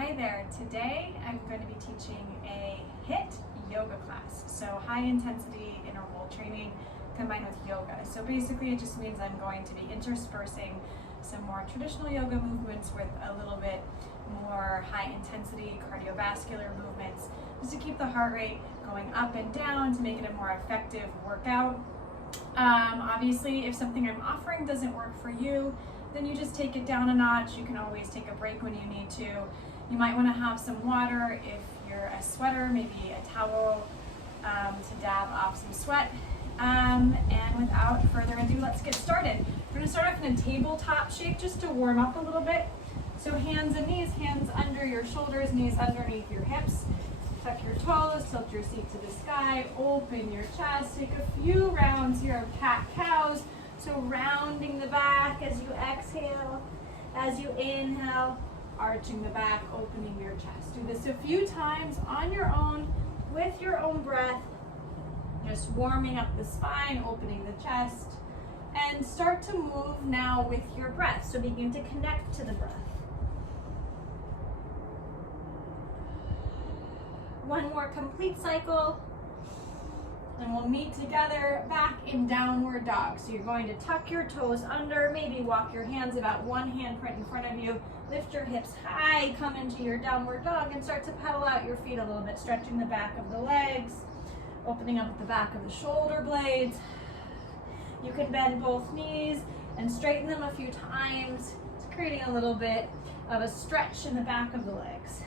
Hi there. Today I'm going to be teaching a HIIT yoga class. So high intensity interval training combined with yoga. So basically it just means I'm going to be interspersing some more traditional yoga movements with a little bit more high intensity cardiovascular movements just to keep the heart rate going up and down to make it a more effective workout. Obviously if something I'm offering doesn't work for you, then you just take it down a notch. You can always take a break when you need to. You might want to have some water if you're a sweater, maybe a towel to dab off some sweat. And without further ado, let's get started. We're going to start off in a tabletop shape just to warm up a little bit. So hands and knees, hands under your shoulders, knees underneath your hips. Tuck your toes, tilt your seat to the sky, open your chest. Take a few rounds here of cat-cows. So rounding the back as you exhale, as you inhale, arching the back, opening your chest. Do this a few times on your own, with your own breath, just warming up the spine, opening the chest, and start to move now with your breath. So begin to connect to the breath. One more complete cycle. And we'll meet together back in downward dog. So you're going to tuck your toes under, maybe walk your hands about one handprint in front of you, lift your hips high, come into your downward dog and start to pedal out your feet a little bit, stretching the back of the legs, opening up the back of the shoulder blades. You can bend both knees and straighten them a few times. It's creating a little bit of a stretch in the back of the legs.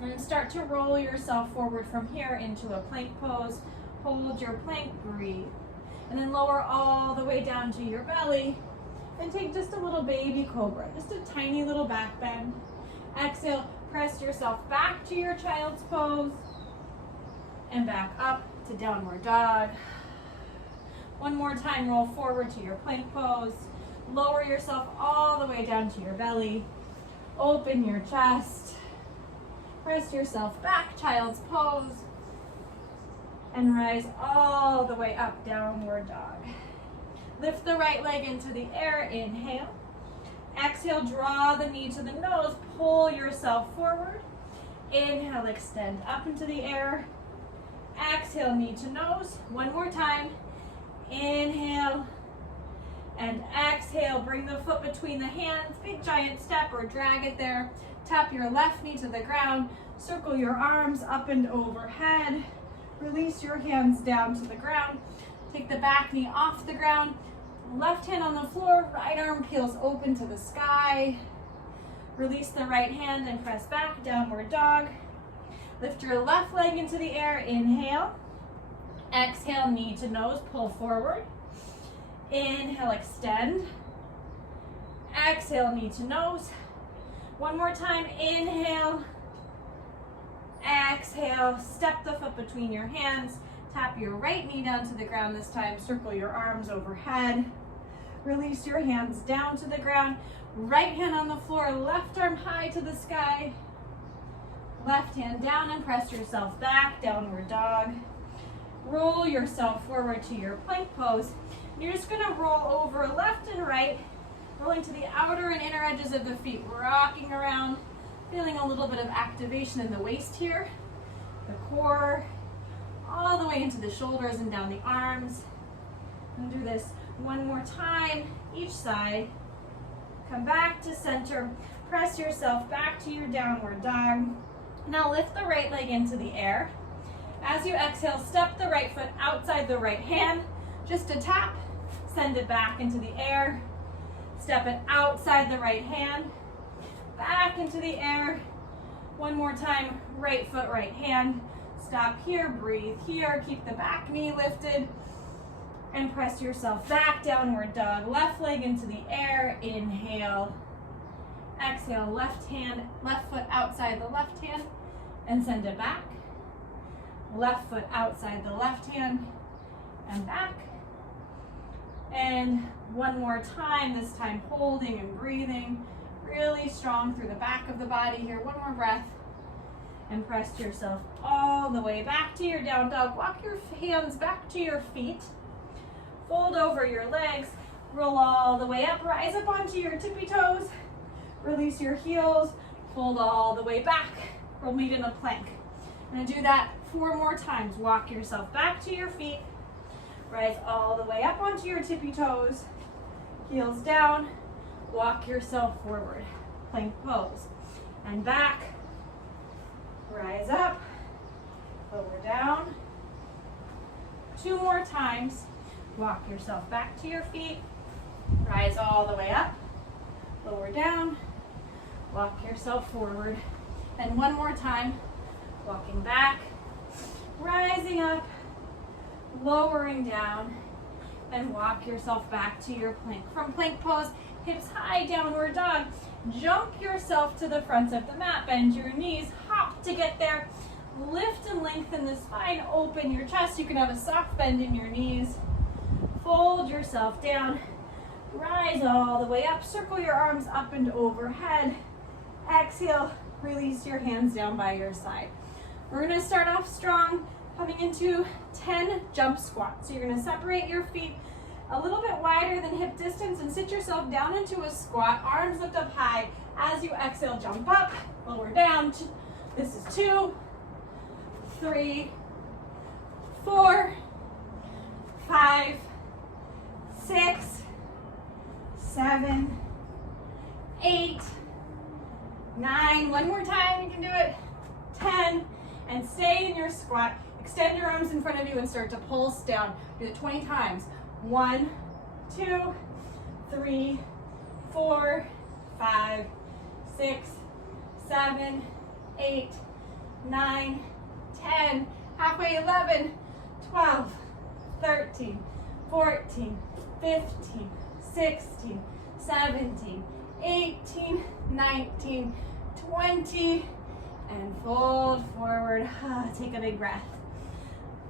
And start to roll yourself forward from here into a plank pose. Hold your plank, breathe. And then lower all the way down to your belly. And take just a little baby cobra, just a tiny little back bend. Exhale, press yourself back to your child's pose. And back up to downward dog. One more time, roll forward to your plank pose. Lower yourself all the way down to your belly. Open your chest. Press yourself back, child's pose, and rise all the way up, downward dog. Lift the right leg into the air, inhale. Exhale, draw the knee to the nose, pull yourself forward. Inhale, extend up into the air. Exhale, knee to nose. One more time. Inhale, and exhale, bring the foot between the hands, big giant step or drag it there. Tap your left knee to the ground, circle your arms up and overhead, release your hands down to the ground, take the back knee off the ground, left hand on the floor, right arm peels open to the sky, release the right hand and press back, downward dog. Lift your left leg into the air, inhale, exhale, knee to nose, pull forward, inhale, extend, exhale, knee to nose. One more time, inhale, exhale, step the foot between your hands, tap your right knee down to the ground this time, circle your arms overhead, release your hands down to the ground, right hand on the floor, left arm high to the sky, left hand down and press yourself back, downward dog. Roll yourself forward to your plank pose. You're just gonna roll over left and right, rolling to the outer and inner edges of the feet, rocking around, feeling a little bit of activation in the waist here, the core, all the way into the shoulders and down the arms. And do this one more time, each side. Come back to center, press yourself back to your downward dog. Now lift the right leg into the air. As you exhale, step the right foot outside the right hand, just a tap, send it back into the air. Step it outside the right hand, back into the air. One more time, right foot, right hand. Stop here, breathe here, keep the back knee lifted, and press yourself back, downward dog. Left leg into the air, inhale. Exhale, left foot outside the left hand, and send it back. Left foot outside the left hand, and back. And one more time, this time holding and breathing really strong through the back of the body here. One more breath. And press yourself all the way back to your down dog. Walk your hands back to your feet. Fold over your legs. Roll all the way up. Rise up onto your tippy toes. Release your heels. Fold all the way back. We'll meet in a plank. I'm gonna do that 4 more times. Walk yourself back to your feet. Rise all the way up onto your tippy toes. Heels down. Walk yourself forward. Plank pose. And back. Rise up. Lower down. 2 more times. Walk yourself back to your feet. Rise all the way up. Lower down. Walk yourself forward. And 1 more time. Walking back. Rising up. Lowering down. And walk yourself back to your plank. From plank pose, hips high, downward dog. Jump yourself to the front of the mat. Bend your knees. Hop to get there. Lift and lengthen the spine. Open your chest. You can have a soft bend in your knees. Fold yourself down. Rise all the way up. Circle your arms up and overhead. Exhale. Release your hands down by your side. We're going to start off strong, coming into 10 jump squats. So you're going to separate your feet a little bit wider than hip distance and sit yourself down into a squat. Arms lift up high. As you exhale, jump up, lower down. This is 2, 3, 4, 5, 6, 7, 8, 9. One more time, you can do it. 10. And stay in your squat. Extend your arms in front of you and start to pulse down. Do it 20 times. 1, 2, 3, 4, 5, 6, 7, 8, 9, 10. Halfway, 11, 12, 13, 14, 15, 16, 17, 18, 19, 20, and fold forward. Take a big breath.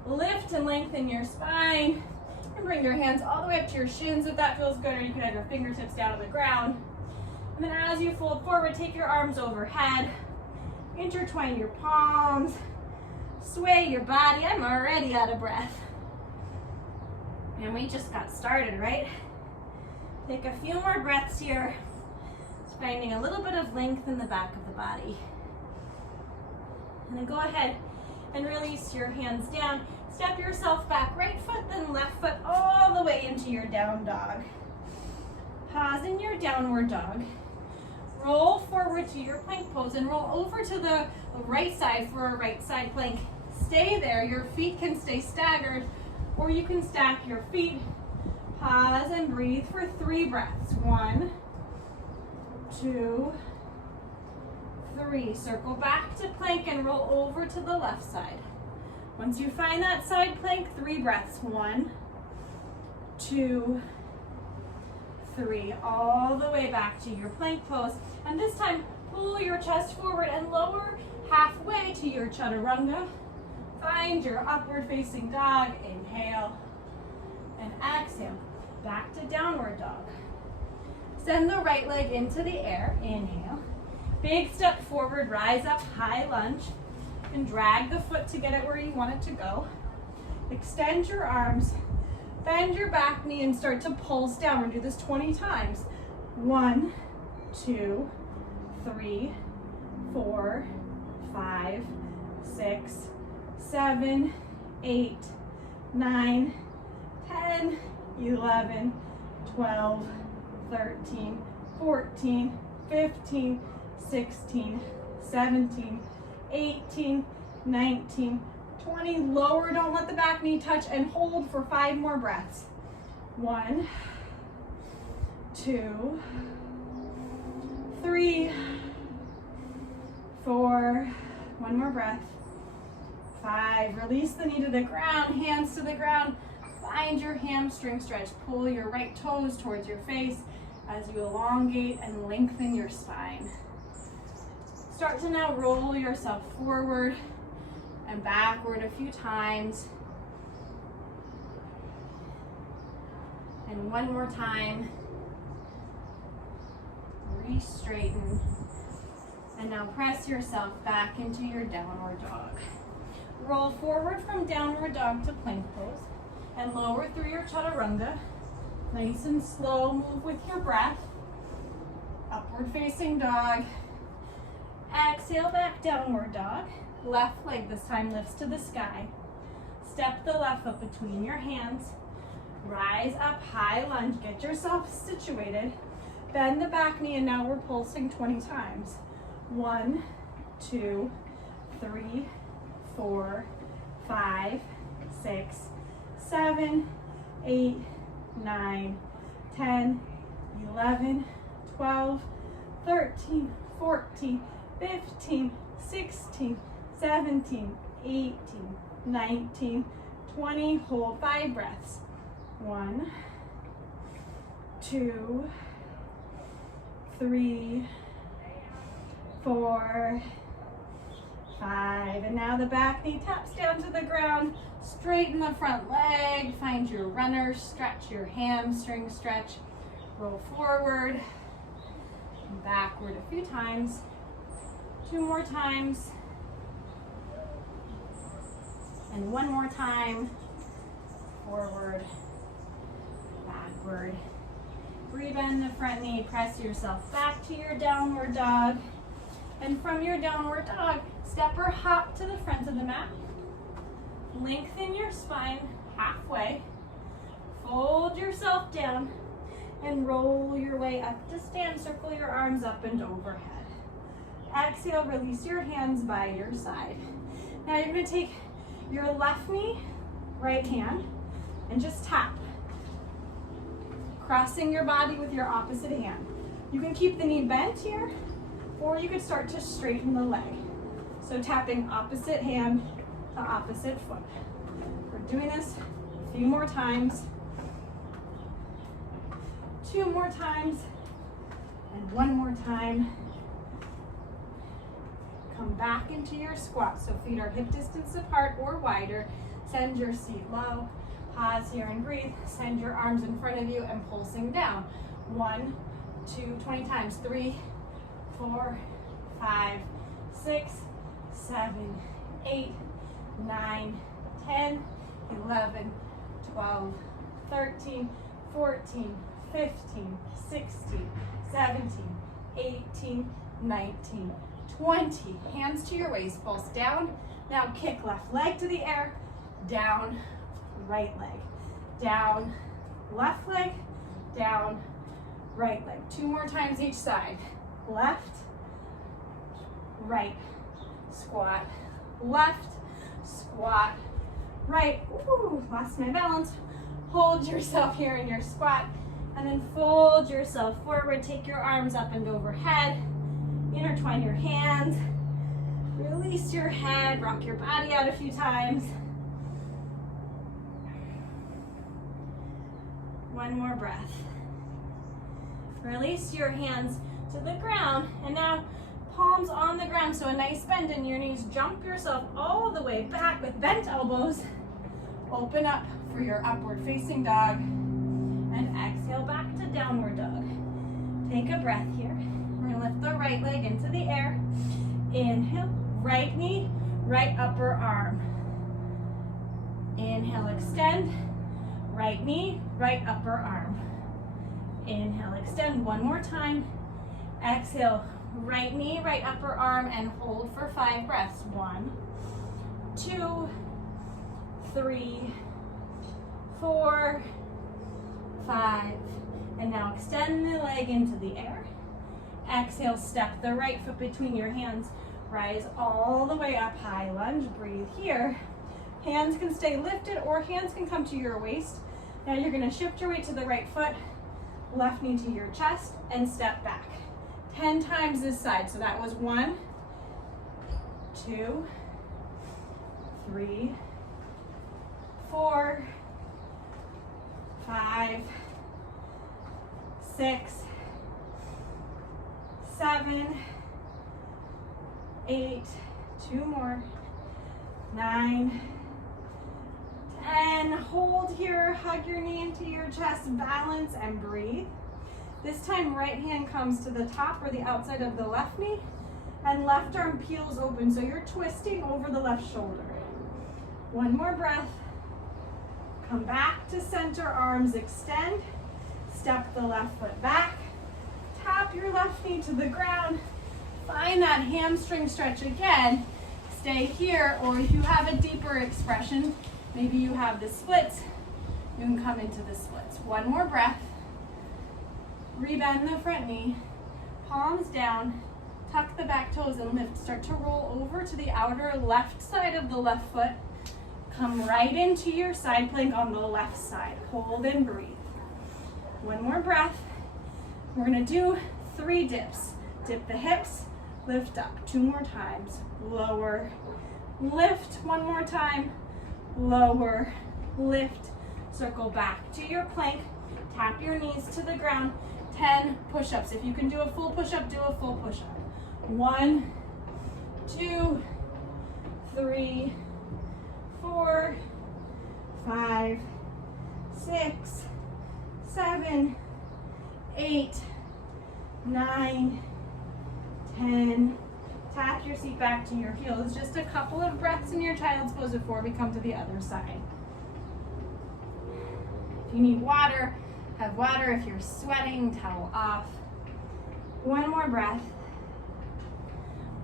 Lift and lengthen your spine. And bring your hands all the way up to your shins if that feels good, or you can have your fingertips down on the ground. And then as you fold forward, take your arms overhead. Intertwine your palms. Sway your body. I'm already out of breath. And we just got started, right? Take a few more breaths here. Just finding a little bit of length in the back of the body. And then go ahead and release your hands down. Step yourself back, right foot, then left foot, all the way into your down dog. Pause in your downward dog. Roll forward to your plank pose and roll over to the right side for a right side plank. Stay there. Your feet can stay staggered, or you can stack your feet. Pause and breathe for 3 breaths. 1, 2, 3. Circle back to plank and roll over to the left side. Once you find that side plank, 3 breaths. 1, 2, 3. All the way back to your plank pose. And this time, pull your chest forward and lower halfway to your chaturanga. Find your upward facing dog. Inhale and exhale. Back to downward dog. Send the right leg into the air. Inhale. Big step forward, rise up, high lunge, and drag the foot to get it where you want it to go. Extend your arms, bend your back knee, and start to pulse down. We're gonna do this 20 times. 1, 2, 3, 4, 5, 6, 7, 8, 9, 10, 11, 12, 13, 14, 15, 16, 17, 18, 19, 20. Lower, don't let the back knee touch, and hold for 5 more breaths. 1, 2, 3, 4, 1 more breath. 5, release the knee to the ground, hands to the ground. Find your hamstring stretch. Pull your right toes towards your face as you elongate and lengthen your spine. Start to now roll yourself forward and backward a few times. And 1 more time. Re-straighten. And now press yourself back into your downward dog. Roll forward from downward dog to plank pose and lower through your chaturanga. Nice and slow, move with your breath. Upward facing dog. Exhale, back downward dog. Left leg this time lifts to the sky. Step the left foot between your hands. Rise up, high lunge. Get yourself situated. Bend the back knee, and now we're pulsing 20 times. 1, 2, 3, 4, 5, 6, 7, 8, 9, 10, 11, 12, 13, 14, 15, 16, 17, 18, 19, 20. Hold 5 breaths. 1, 2, 3, 4, 5. And now the back knee taps down to the ground. Straighten the front leg. Find your runner. Stretch your hamstring stretch. Roll forward and backward a few times. 2 more times. And 1 more time. Forward, backward. Rebend the front knee. Press yourself back to your downward dog. And from your downward dog, step or hop to the front of the mat. Lengthen your spine halfway. Fold yourself down and roll your way up to stand. Circle your arms up and overhead. Exhale, release your hands by your side. Now you're going to take your left knee, right hand, and just tap, crossing your body with your opposite hand. You can keep the knee bent here, or you could start to straighten the leg. So tapping opposite hand to opposite foot. We're doing this a few more times, 2 more times, and 1 more time. Come back into your squat, so feet are hip distance apart or wider. Send your seat low. Pause here and breathe. Send your arms in front of you and pulsing down. 1, 2, 20 times. 3, 4, 5, 6, 7, 8, 9, 10, 11, 12, 13, 14, 15, 16, 17, 18, 19, 20. Hands to your waist, pulse down. Now kick left leg to the air, down, right leg, down, left leg, down, right leg. 2 more times each side. Left, right, squat, left, squat, right. Ooh, lost my balance. Hold yourself here in your squat, and then fold yourself forward. Take your arms up and overhead. Intertwine your hands. Release your head. Rock your body out a few times. 1 more breath. Release your hands to the ground, and now palms on the ground, so a nice bend in your knees. Jump yourself all the way back with bent elbows. Open up for your upward facing dog, and exhale back to downward dog. Take a breath here. We're gonna lift the right leg into the air. Inhale, right knee, right upper arm. Inhale, extend, right knee, right upper arm. Inhale, extend 1 more time. Exhale, right knee, right upper arm, and hold for 5 breaths. 1, 2, 3, 4, 5. And now extend the leg into the air. Exhale, step the right foot between your hands. Rise all the way up, high lunge. Breathe here. Hands can stay lifted or hands can come to your waist. Now you're going to shift your weight to the right foot, left knee to your chest, and step back. 10 times this side. So that was 1, 2, 3, 4, 5, 6, 7, 8, 2 more, 9, 10. Hold here, hug your knee into your chest, balance and breathe. This time right hand comes to the top or the outside of the left knee, and left arm peels open, so you're twisting over the left shoulder. 1 more breath. Come back to center, arms extend. Step the left foot back. Tap your left knee to the ground. Find that hamstring stretch again, stay here, or if you have a deeper expression, maybe you have the splits, you can come into the splits. One more breath. Rebend the front knee, palms down, tuck the back toes and lift. Start to roll over to the outer left side of the left foot. Come right into your side plank on the left side. Hold and breathe. One more breath. We're gonna do 3 dips. Dip the hips, lift up. 2 more times. Lower, lift. 1 more time. Lower, lift. Circle back to your plank. Tap your knees to the ground. 10 push-ups. If you can do a full push-up, do a full push-up. 1, 2, 3, 4, 5, 6, 7, 8, 9, 10. Tap your seat back to your heels. Just a couple of breaths in your child's pose before we come to the other side. If you need water, have water. If you're sweating, towel off. 1 more breath.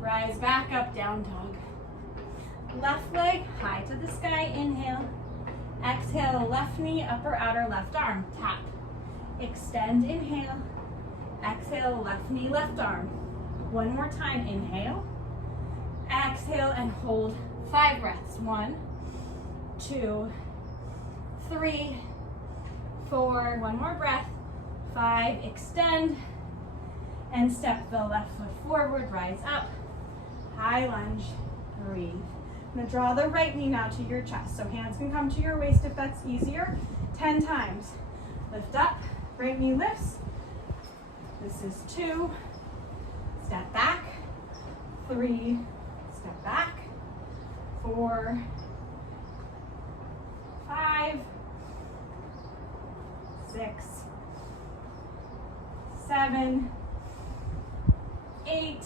Rise back up, down dog. Left leg high to the sky, inhale. Exhale, left knee, upper outer left arm, tap. Extend, inhale. Exhale, left knee, left arm. 1 more time, inhale. Exhale and hold 5 breaths. 1, 2, 3, 4, 1 more breath. 5, extend. And step the left foot forward, rise up. High lunge, breathe. I'm gonna draw the right knee now to your chest. So hands can come to your waist if that's easier. 10 times. Lift up, right knee lifts. This is 2. Step back. 3, step back. 4, 5, 6, 7, 8.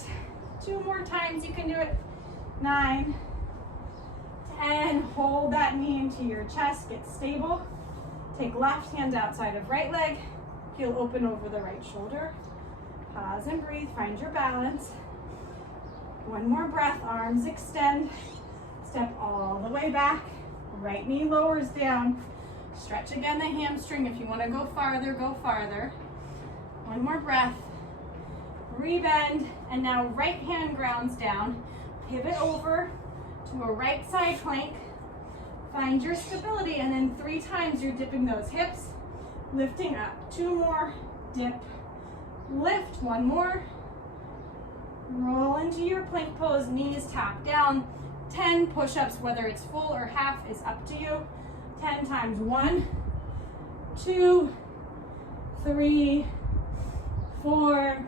2 more times, you can do it. 9, 10. Hold that knee into your chest, get stable. Take left hand outside of right leg, heel open over the right shoulder. Pause and breathe, find your balance. 1 more breath, arms extend. Step all the way back, right knee lowers down. Stretch again the hamstring. If you want to go farther, go farther. 1 more breath. Rebend, and now right hand grounds down. Pivot over to a right side plank. Find your stability, and then 3 times you're dipping those hips, lifting up. 2 more, dip, lift. 1 more. Roll into your plank pose, knees tap down. 10 push-ups, whether it's full or half is up to you. 10 times. 1, 2, 3, 4,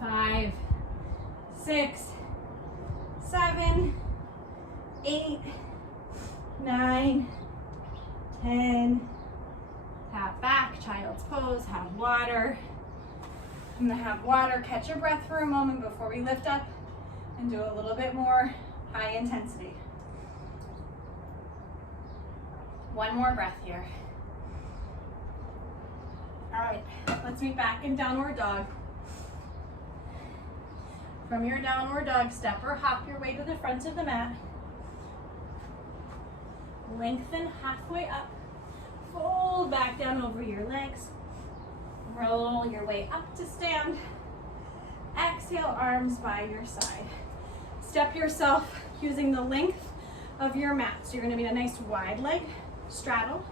5, 6, 7, 8, 9, 10. Tap back, child's pose, have water. I'm gonna have water, catch your breath for a moment before we lift up and do a little bit more high intensity. 1 more breath here. All right, let's meet back in downward dog. From your downward dog, step or hop your way to the front of the mat. Lengthen halfway up. Fold back down over your legs. Roll your way up to stand. Exhale, arms by your side. Step yourself using the length of your mat. So you're gonna be a nice wide leg straddle.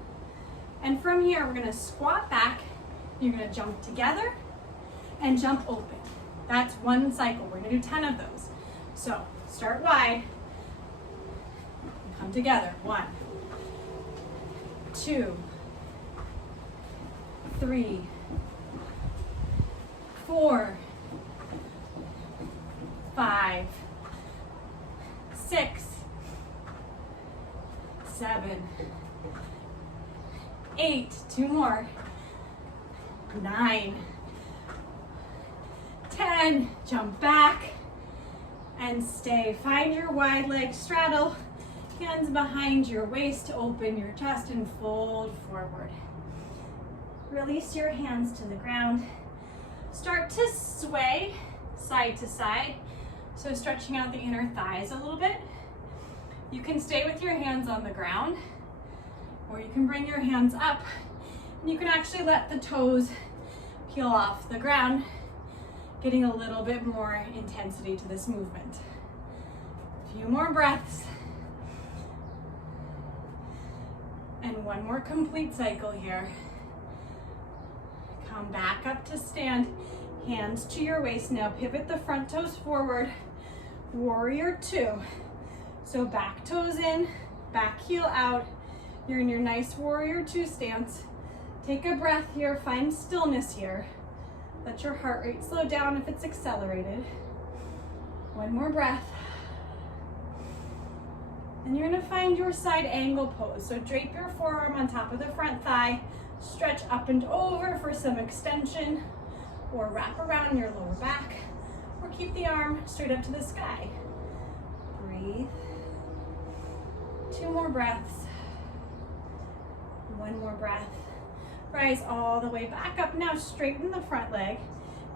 And from here, we're gonna squat back. You're gonna jump together and jump open. That's 1 cycle. We're gonna do 10 of those. So start wide, come together. 1, 2, 3, 4, 5, 6, 7, 8, 2 more, 9, 10, jump back and stay. Find your wide leg straddle, hands behind your waist to open your chest and fold forward. Release your hands to the ground. Start to sway side to side. So stretching out the inner thighs a little bit. You can stay with your hands on the ground, or you can bring your hands up, and you can actually let the toes peel off the ground, getting a little bit more intensity to this movement. A few more breaths. And one more complete cycle here. Come back up to stand, hands to your waist. Now pivot the front toes forward, warrior two. So back toes in, back heel out. You're in your nice warrior two stance. Take a breath here, find stillness here. Let your heart rate slow down if it's accelerated. One more breath. And you're gonna find your side angle pose. So drape your forearm on top of the front thigh, stretch up and over for some extension, or wrap around your lower back, or keep the arm straight up to the sky. Breathe. Two more breaths. One more breath. Rise all the way back up. Now straighten the front leg,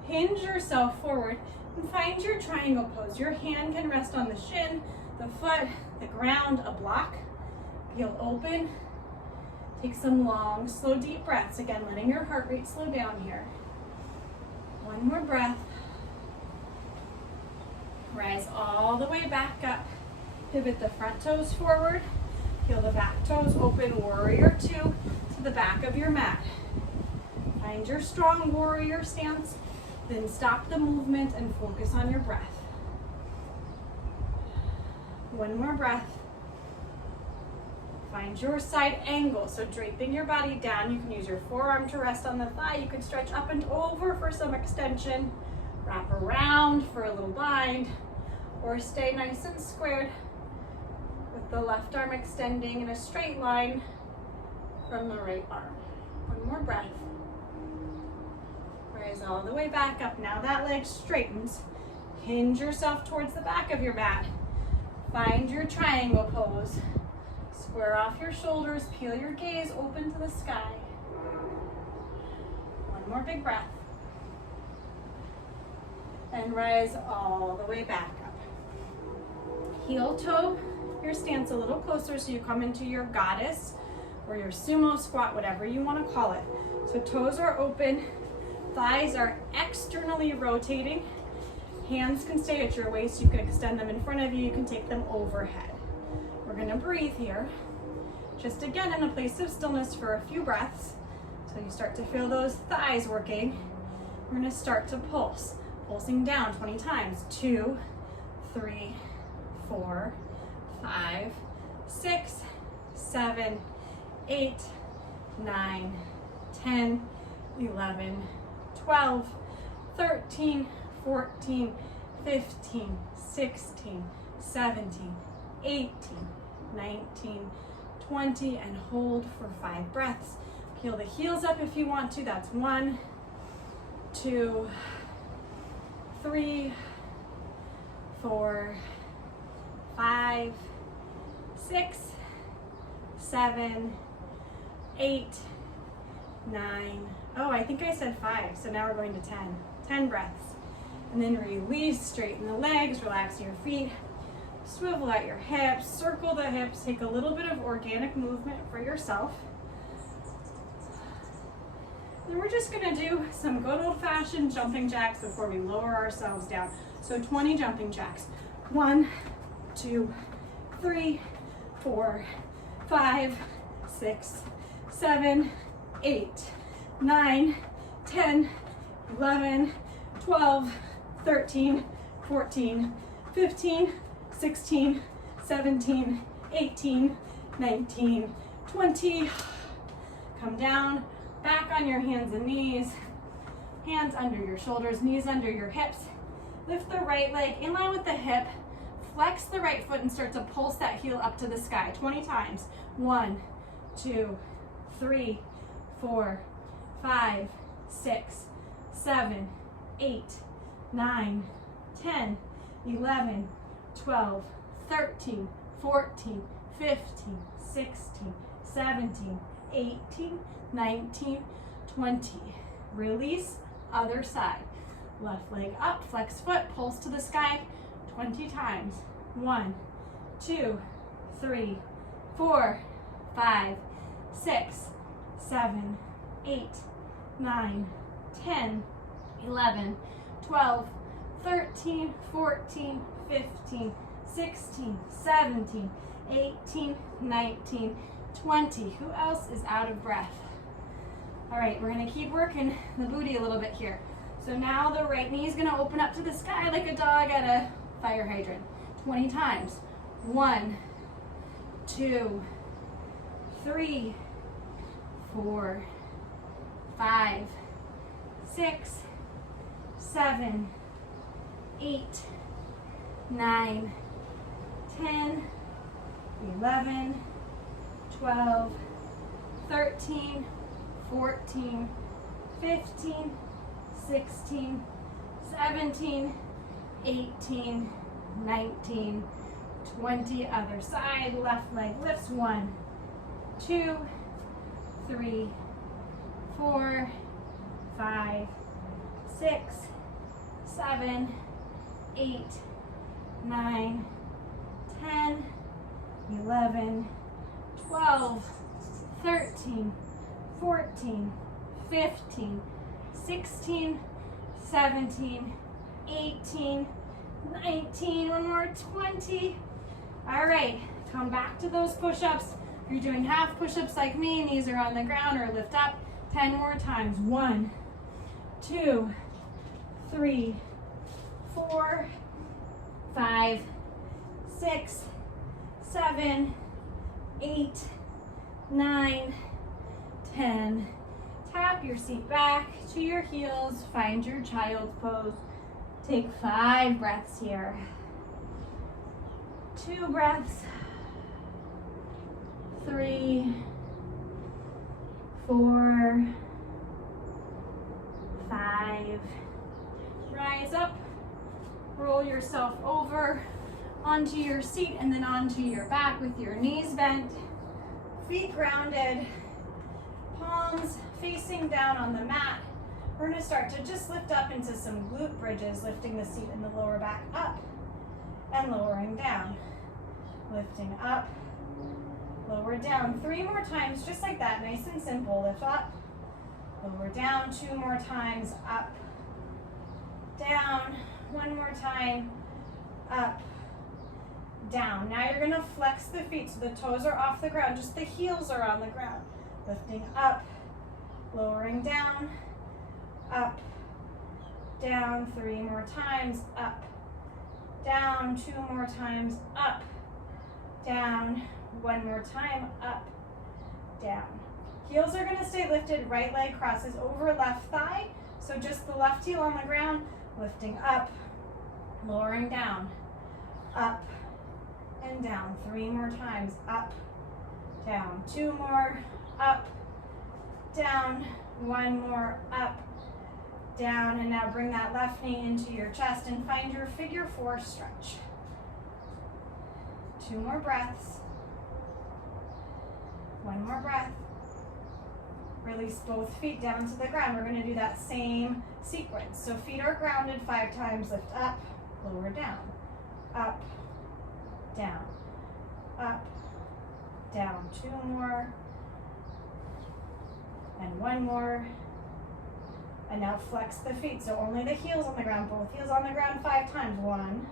hinge yourself forward, and find your triangle pose. Your hand can rest on the shin, the foot, the ground, a block. Feel open. Take some long, slow, deep breaths. Again, letting your heart rate slow down here. One more breath. Rise all the way back up. Pivot the front toes forward. Peel the back toes open, warrior two, to the back of your mat. Find your strong warrior stance, then stop the movement and focus on your breath. One more breath. Find your side angle. So draping your body down, you can use your forearm to rest on the thigh. You can stretch up and over for some extension. Wrap around for a little bind, or stay nice and squared with the left arm extending in a straight line from the right arm. One more breath. Rise all the way back up. Now that leg straightens. Hinge yourself towards the back of your mat. Find your triangle pose. Square off your shoulders, peel your gaze open to the sky. One more big breath. And rise all the way back up. Heel toe your stance a little closer so you come into your goddess or your sumo squat, whatever you want to call it. So toes are open, thighs are externally rotating. Hands can stay at your waist. You can extend them in front of you. You can take them overhead. We're gonna breathe here. Just again in a place of stillness for a few breaths. So you start to feel those thighs working. We're gonna start to pulse. Pulsing down 20 times. 2, 3, 4, 5, 6, 7, 8, 9, 10, 11, 12, 13, 14, 15, 16, 17, 18, 19, 20, and hold for 5 breaths. Peel the heels up if you want to. That's 1, 2, 3, 4, 5, 6, 7, 8, 9. Oh, I think I said 5, so now we're going to 10. 10 breaths. And then release, straighten the legs, relax your feet, swivel at your hips, circle the hips, take a little bit of organic movement for yourself. Then we're just gonna do some good old-fashioned jumping jacks before we lower ourselves down. So 20 jumping jacks. 1, 2, 3, 4, 5, 6, 7, 8, 9, 10, 11, 12, 13, 14, 15, 16, 17, 18, 19, 20. Come down, back on your hands and knees, hands under your shoulders, knees under your hips. Lift the right leg in line with the hip, flex the right foot and start to pulse that heel up to the sky 20 times. 1, 2, 3, 4, 5, 6, 7, 8, 9, 10, 11, 12, 13, 14, 15, 16, 17, 18, 19, 20. Release, other side. Left leg up, flex foot, pulse to the sky 20 times. 1, 2, 3, 4, 5, 6, 7, 8, 9, 10, 11, 12, 13, 14, 15, 16, 17, 18, 19, 20. Who else is out of breath? All right, we're gonna keep working the booty a little bit here. So now the right knee is gonna open up to the sky like a dog at a fire hydrant. 20 times. 1, 2, 3, 4, 5, 6, 7, 8, 9, 10, 11, 12, 13, 14, 15, 16, 17, 18, 19, 20. Other side, left leg lifts. 1, 2, 3, 4, 5, 6, 7, 8, 9, 10, 11, 12, 13, 14, 15, 16, 17, 18, 19, one more, 20. All right, come back to those push-ups. If you're doing half push-ups like me, knees are on the ground or lift up, 10 more times. 1, 2, 3, 4, 5, 6, 7, 8, 9, 10. Tap your seat back to your heels. Find your child's pose. Take 5 breaths here. 2 breaths. 3, 4, 5. Rise up. Roll yourself over onto your seat and then onto your back with your knees bent, feet grounded, palms facing down on the mat. We're going to start to just lift up into some glute bridges, lifting the seat and the lower back up and lowering down. Lifting up, lower down. 3 more times, just like that, nice and simple. Lift up, lower down. 2 more times, up, down. 1 more time, up, down. Now you're gonna flex the feet so the toes are off the ground, just the heels are on the ground. Lifting up, lowering down, up, down. 3 more times, up, down. 2 more times, up, down. 1 more time, up, down. Heels are gonna stay lifted, right leg crosses over left thigh, so just the left heel on the ground, lifting up, lowering down, up, and down. 3 more times, up, down. 2 more, up, down. 1 more, up, down. And now bring that left knee into your chest and find your figure 4 stretch. 2 more breaths. 1 more breath. Release both feet down to the ground. We're going to do that same sequence. So feet are grounded 5 times. Lift up, lower down, up, down, up, down. 2 more, and 1 more. And now flex the feet, so only the heels on the ground, both heels on the ground 5 times. 1,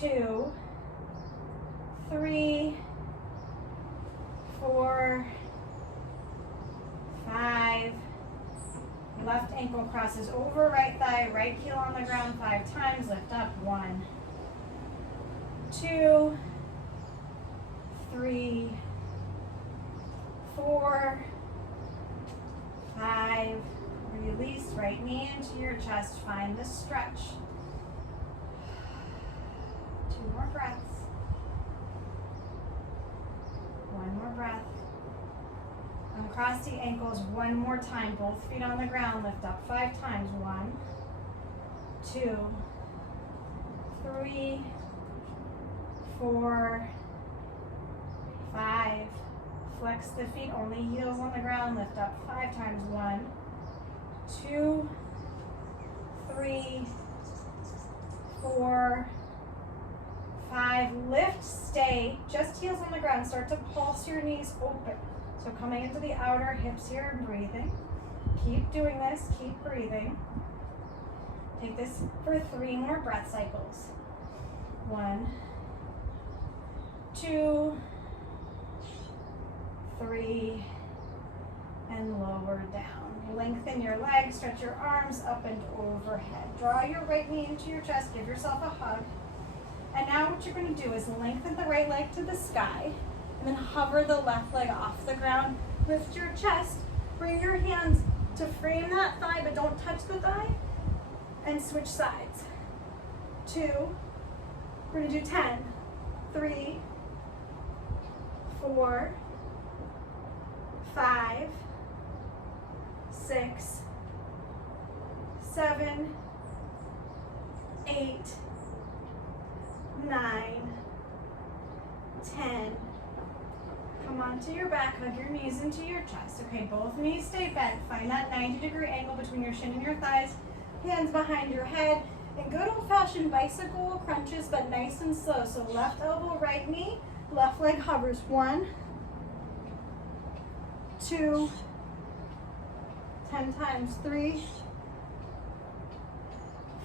2, 3, 4, 5. Left ankle crosses over right thigh, right heel on the ground 5 times. Lift up. 1, 2, 3, 4, 5. Release right knee into your chest. Find the stretch. 2 more breaths. 1 more breath. Uncross the ankles 1 more time. Both feet on the ground. Lift up 5 times. 1, 2, 3, 4, 5. Flex the feet. Only heels on the ground. Lift up 5 times. 1, 2, 3, 4, 5, lift, stay, just heels on the ground. Start to pulse your knees open. So coming into the outer hips here and breathing. Keep doing this, keep breathing. Take this for 3 more breath cycles. 1, 2, 3, and lower down. Lengthen your legs, stretch your arms up and overhead. Draw your right knee into your chest, give yourself a hug. And now what you're going to do is lengthen the right leg to the sky, and then hover the left leg off the ground. Lift your chest, bring your hands to frame that thigh, but don't touch the thigh, and switch sides. 2, we're going to do 10, 3, 4, 5, 6, 7, 8, 9, 10. Come onto your back, hug your knees into your chest. Okay, both knees stay bent. Find that 90-degree angle between your shin and your thighs. Hands behind your head. And good old-fashioned bicycle crunches, but nice and slow. So left elbow, right knee, left leg hovers. 1, 2, 10 times. 3,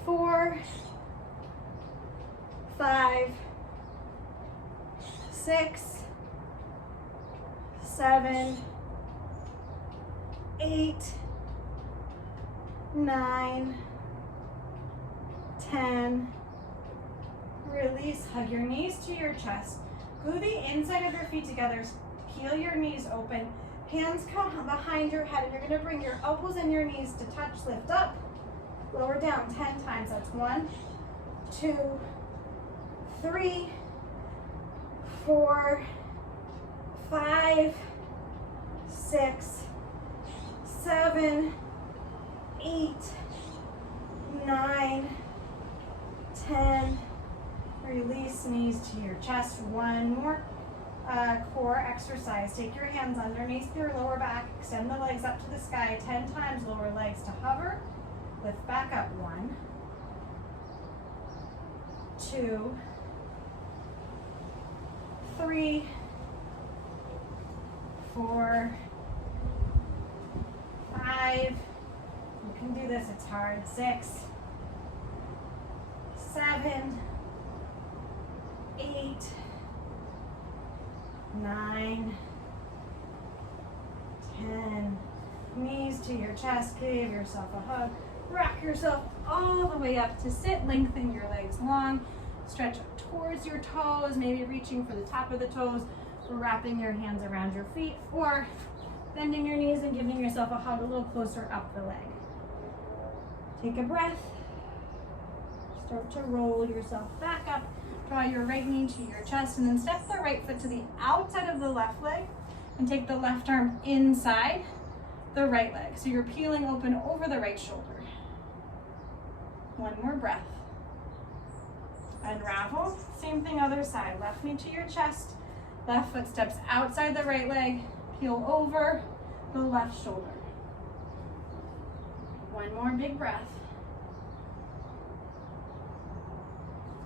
4, 5, 6, 7, 8, 9, 10. Release, hug your knees to your chest. Glue the inside of your feet together. Heel your knees open. Hands come behind your head, and you're going to bring your elbows and your knees to touch. Lift up, lower down 10 times. That's 1, 2, 3, 4, 5, 6, 7, 8, 9, 10. Release, knees to your chest. 1 more core exercise. Take your hands underneath your lower back. Extend the legs up to the sky 10 times. Lower legs to hover. Lift back up. 1, 2, 3, 4, 5. You can do this, it's hard. 6, 7, 8, 9, 10. Knees to your chest, give yourself a hug. Rock yourself all the way up to sit. Lengthen your legs long. Stretch towards your toes, maybe reaching for the top of the toes, or wrapping your hands around your feet, or bending your knees and giving yourself a hug a little closer up the leg. Take a breath. Start to roll yourself back up. Draw your right knee to your chest, and then step the right foot to the outside of the left leg and take the left arm inside the right leg. So you're peeling open over the right shoulder. 1 more breath. Unravel. Same thing other side. Left knee to your chest. Left foot steps outside the right leg. Peel over the left shoulder. 1 more big breath.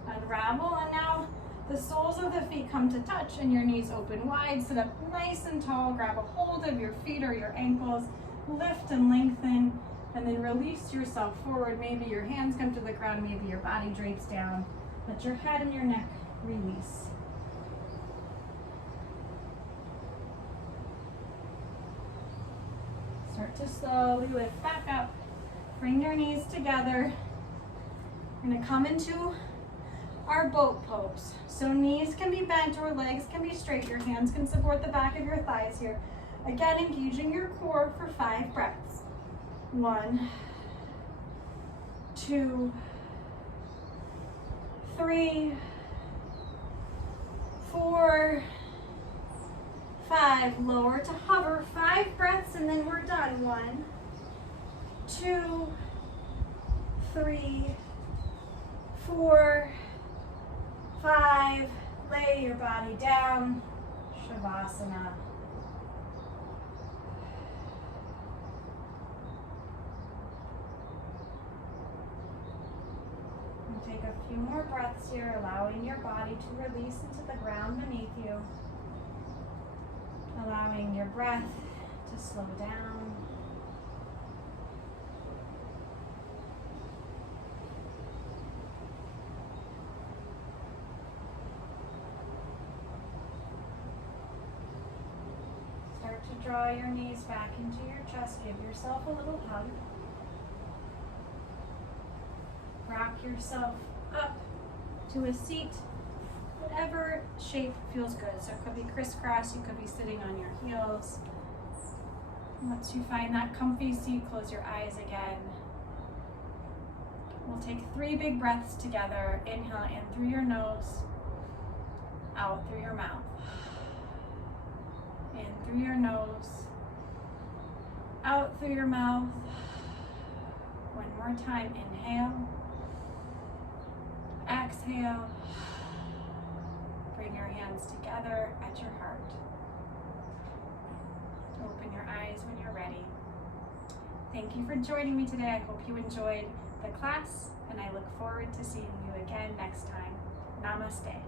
Unravel, and now the soles of the feet come to touch and your knees open wide. Sit up nice and tall. Grab a hold of your feet or your ankles. Lift and lengthen, and then release yourself forward. Maybe your hands come to the ground, maybe your body drapes down. Let your head and your neck release. Start to slowly lift back up. Bring your knees together. We're going to come into our boat pose. So knees can be bent or legs can be straight. Your hands can support the back of your thighs here. Again, engaging your core for 5 breaths. 1, 2, 3, 4, 5. Lower to hover. 5 breaths, and then we're done. 1, 2, 3, 4, 5. Lay your body down. Shavasana. And take a few more breaths here, allowing your body to release into the ground beneath you. Allowing your breath to slow down. Start to draw your knees back into your chest. Give yourself a little hug. Rock yourself up to a seat, whatever shape feels good. So it could be crisscross, you could be sitting on your heels. Once you find that comfy seat, close your eyes again. We'll take 3 big breaths together. Inhale in through your nose, out through your mouth. In through your nose, out through your mouth. One more time, inhale. Exhale. Bring your hands together at your heart. Open your eyes when you're ready. Thank you for joining me today. I hope you enjoyed the class, and I look forward to seeing you again next time. Namaste.